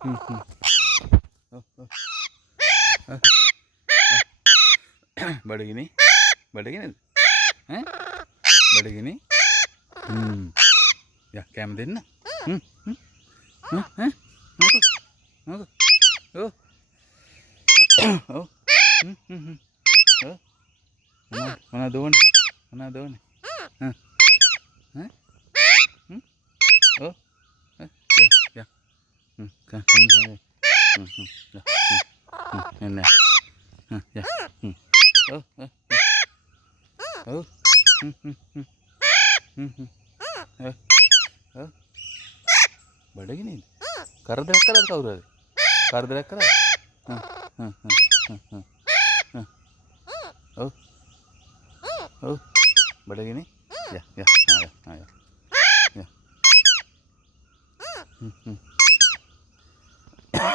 Oh, oh. බඩගිනි බඩගිනිද ඈ බඩගිනි යා කැම දෙන්න ඈ මොකද ඔව් ඔව් ඔව් මොනවද ඕනේ ඈ ඔව් යා එන්න යා ඔව් ඔව් ඔව් බඩගිනිද කරදරයක් කරාද කවුරු හරි කරදරයක් කරාද ඔව් ඔව් බඩගිනි යා යා ආ යා